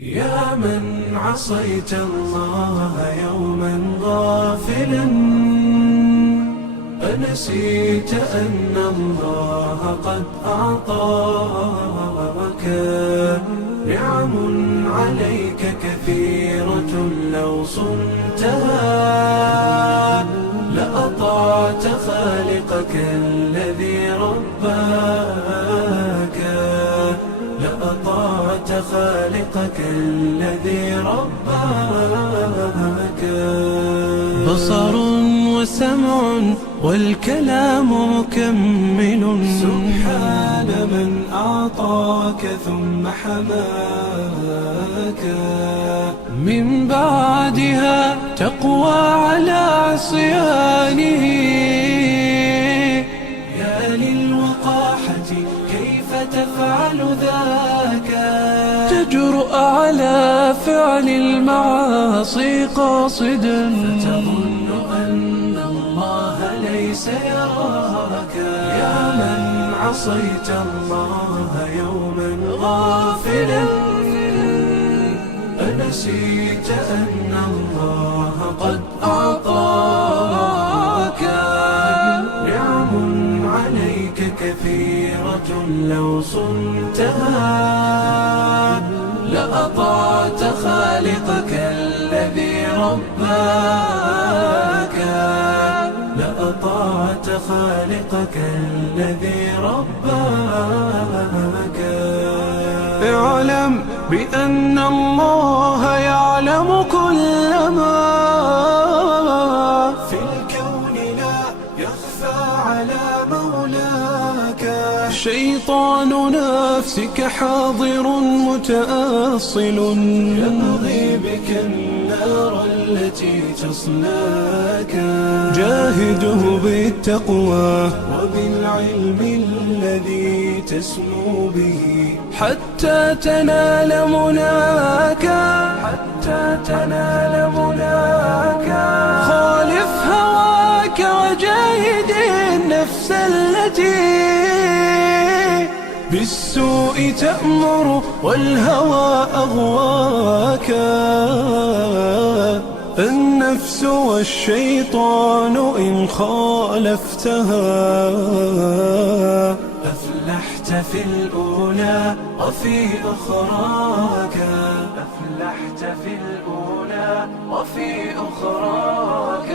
يا من عصيت الله يوما غافلا، أنسيت أن الله قد أعطاك نعم عليك كثيرة، لو صنتها لأطعت خالقك الذي رباك، لأطعت خالقك الذي رباك. بصر وسمع والكلام مكمل، سبحان من أعطاك ثم حماك. من بعدها تقوى على عصيانه، يا للوقاحة كيف تفعل ذاك؟ تجرؤ على فعل المعاصي قاصدا، فتظن أن الله ليس يراك. يا من عصيت الله يوما غافلا، أنسيت أن الله قد أعطاك نعم عليك كثيرة، لو صنتها لأطعت خالقك الذي رباك، لأطعت خالقك الذي رباك. اعلم بأن الله يعلم كل ما في الكون، لا يخفى على مولاك. شيطان نفسك حاضر متأصل، يبغي بك النار التي تصلاك. جاهده بالتقوى وبالعلم الذي تسمو به، حتى تنال مناك، حتى تنال مناك. خالف هواك وجاهد النفس التي بالسوء تأمر والهوى أغواك. النفس والشيطان إن خالفتها أفلحت في الأولى وفي أخراك، أفلحت في الأولى وفي أخراك.